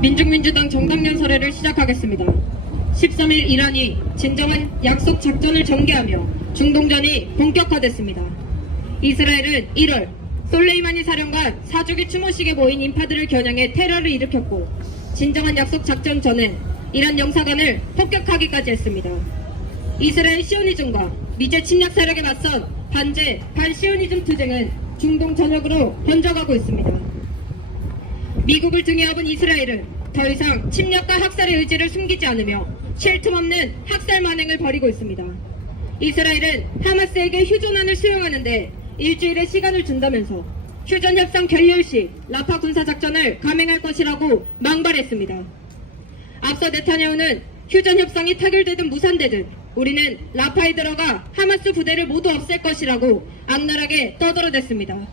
민중민주당 정당연설회를 시작하겠습니다. 13일 이란이 진정한 약속 작전을 전개하며 중동전이 본격화됐습니다. 이스라엘은 1월 솔레이마니 사령관 사주기 추모식에 모인 인파들을 겨냥해 테러를 일으켰고 진정한 약속 작전 전엔 이란 영사관을 폭격하기까지 했습니다. 이스라엘 시오니즘과 미제 침략 세력에 맞선 반제 반시오니즘 투쟁은 중동 전역으로 번져가고 있습니다. 미국을 등에 업은 이스라엘은 더 이상 침략과 학살의 의지를 숨기지 않으며 쉴 틈 없는 학살 만행을 벌이고 있습니다. 이스라엘은 하마스에게 휴전안을 수용하는데 일주일의 시간을 준다면서 휴전 협상 결렬 시 라파 군사 작전을 감행할 것이라고 망발했습니다. 앞서 네타냐후는 휴전 협상이 타결되든 무산되든 우리는 라파에 들어가 하마스 부대를 모두 없앨 것이라고 악랄하게 떠들어댔습니다.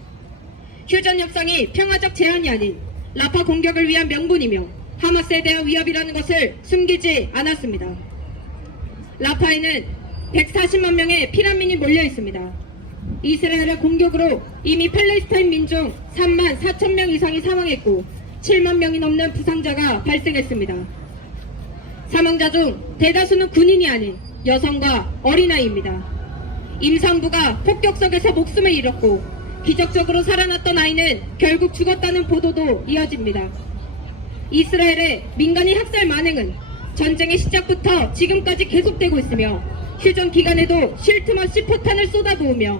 휴전 협상이 평화적 제안이 아닌 라파 공격을 위한 명분이며 하마스에 대한 위협이라는 것을 숨기지 않았습니다. 라파에는 140만 명의 피난민이 몰려 있습니다. 이스라엘의 공격으로 이미 팔레스타인 민중 3만 4천 명 이상이 사망했고 7만 명이 넘는 부상자가 발생했습니다. 사망자 중 대다수는 군인이 아닌 여성과 어린아이입니다. 임산부가 폭격석에서 목숨을 잃었고 기적적으로 살아났던 아이는 결국 죽었다는 보도도 이어집니다. 이스라엘의 민간인 학살 만행은 전쟁의 시작부터 지금까지 계속되고 있으며 휴전 기간에도 쉴 틈 없이 포탄을 쏟아부으며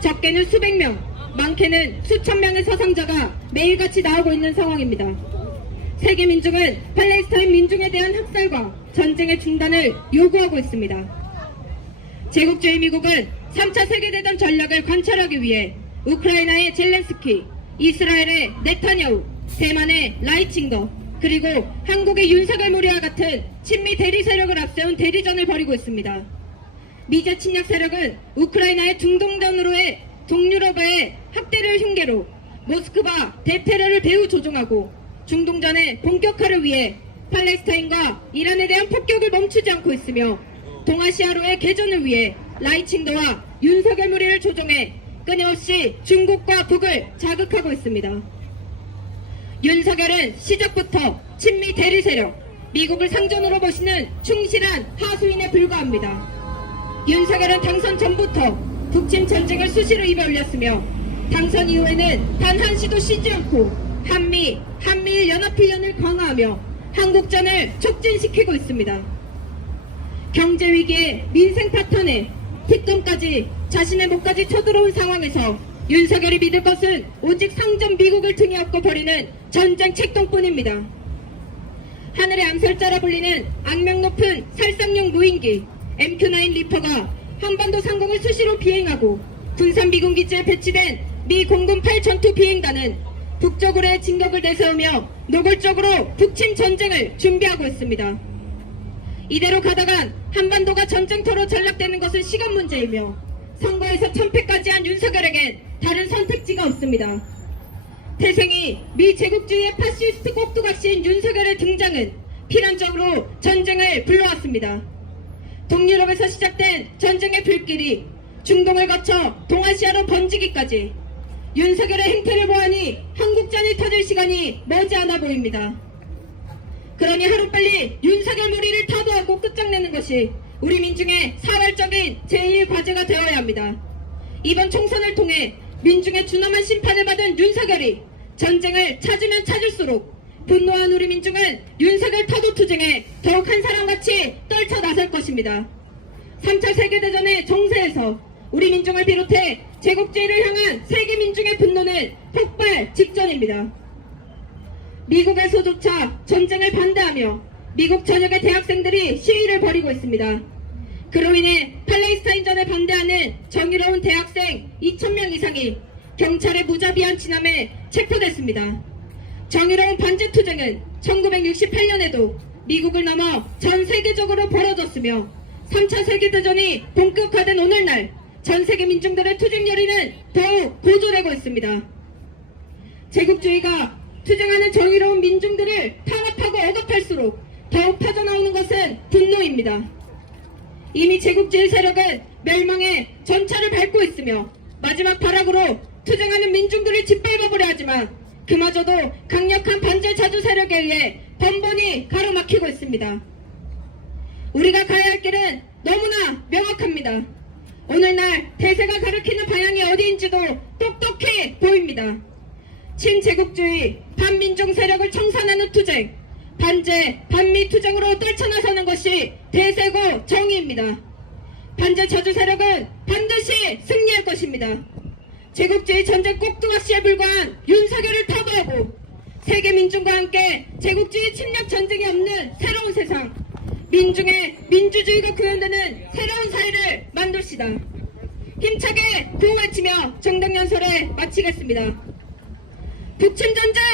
적게는 수백 명, 많게는 수천 명의 사상자가 매일같이 나오고 있는 상황입니다. 세계 민중은 팔레스타인 민중에 대한 학살과 전쟁의 중단을 요구하고 있습니다. 제국주의 미국은 3차 세계대전 전략을 관철하기 위해 우크라이나의 젤렌스키, 이스라엘의 네타냐후, 대만의 라이칭거, 그리고 한국의 윤석열 무리와 같은 친미 대리 세력을 앞세운 대리전을 벌이고 있습니다. 미제 침략 세력은 우크라이나의 중동전으로의 동유럽의 학대를 흉계로 모스크바 대테러를 배후 조종하고 중동전의 본격화를 위해 팔레스타인과 이란에 대한 폭격을 멈추지 않고 있으며 동아시아로의 개전을 위해 라이칭더와 윤석열 무리를 조종해 끊임없이 중국과 북을 자극하고 있습니다. 윤석열은 시작부터 친미 대리 세력, 미국을 상전으로 보시는 충실한 하수인에 불과합니다. 윤석열은 당선 전부터 북침 전쟁을 수시로 입에 올렸으며 당선 이후에는 단 한 시도 쉬지 않고 한미, 한미일 연합훈련을 강화하며 한국전을 촉진시키고 있습니다. 경제 위기에 민생 파탄에 특검까지 자신의 목까지 쳐들어온 상황에서 윤석열이 믿을 것은 오직 상전 미국을 등에 업고 벌이는 전쟁 책동뿐입니다. 하늘의 암살자라 불리는 악명 높은 살상용 무인기 MQ-9 리퍼가 한반도 상공을 수시로 비행하고 군산 미군 기지에 배치된 미 공군 8 전투 비행단은 북쪽으로의 진격을 내세우며 노골적으로 북침 전쟁을 준비하고 있습니다. 이대로 가다간 한반도가 전쟁터로 전락되는 것은 시간 문제이며 선거에서 참패까지 한 윤석열에겐 다른 선택지가 없습니다. 태생이 미 제국주의의 파시스트 꼭두각시인 윤석열의 등장은 필연적으로 전쟁을 불러왔습니다. 동유럽에서 시작된 전쟁의 불길이 중동을 거쳐 동아시아로 번지기까지 윤석열의 행태를 보아니 한국전이 터질 시간이 머지않아 보입니다. 그러니 하루빨리 윤석열 무리를 타도하고 끝장내는 것이 우리 민중의 사활적인 제1과제가 되어야 합니다. 이번 총선을 통해 민중의 준엄한 심판을 받은 윤석열이 전쟁을 찾으면 찾을수록 분노한 우리 민중은 윤석열 타도 투쟁에 더욱 한 사람같이 떨쳐 나설 것입니다. 3차 세계대전의 정세에서 우리 민중을 비롯해 제국주의를 향한 세계 민중의 분노는 폭발 직전입니다. 미국에서조차 전쟁을 반대하며 미국 전역의 대학생들이 시위를 벌이고 있습니다. 그로 인해 팔레스타인전에 반대하는 정의로운 대학생 2천명 이상이 경찰의 무자비한 진압에 체포됐습니다. 정의로운 반제 투쟁은 1968년에도 미국을 넘어 전 세계적으로 벌어졌으며 3차 세계대전이 본격화된 오늘날 전 세계 민중들의 투쟁 열의는 더욱 고조되고 있습니다. 제국주의가 투쟁하는 정의로운 민중들을 탄압하고 억압할수록 더욱 터져나오는 것은 분노입니다. 이미 제국주의 세력은 멸망의 전차를 밟고 있으며 마지막 발악으로 투쟁하는 민중들을 짓밟아보려 하지만 그마저도 강력한 반제 자주 세력에 의해 번번이 가로막히고 있습니다. 우리가 가야 할 길은 너무나 명확합니다. 오늘날 대세가 가리키는 방향이 어디인지도 똑똑히 보입니다. 친제국주의, 반민중 세력을 청산하는 투쟁, 반제, 반미 투쟁으로 떨쳐나서는 것이 대세고 정의입니다. 반제 저주 세력은 반드시 승리할 것입니다. 제국주의 전쟁 꼭두각시에 불과한 윤석열을 타도하고 세계 민중과 함께 제국주의 침략 전쟁이 없는 새로운 세상, 민중의 민주주의가 구현되는 새로운 사회를 만듭시다. 힘차게 구호 외치며 정당 연설에 마치겠습니다. 북침 전쟁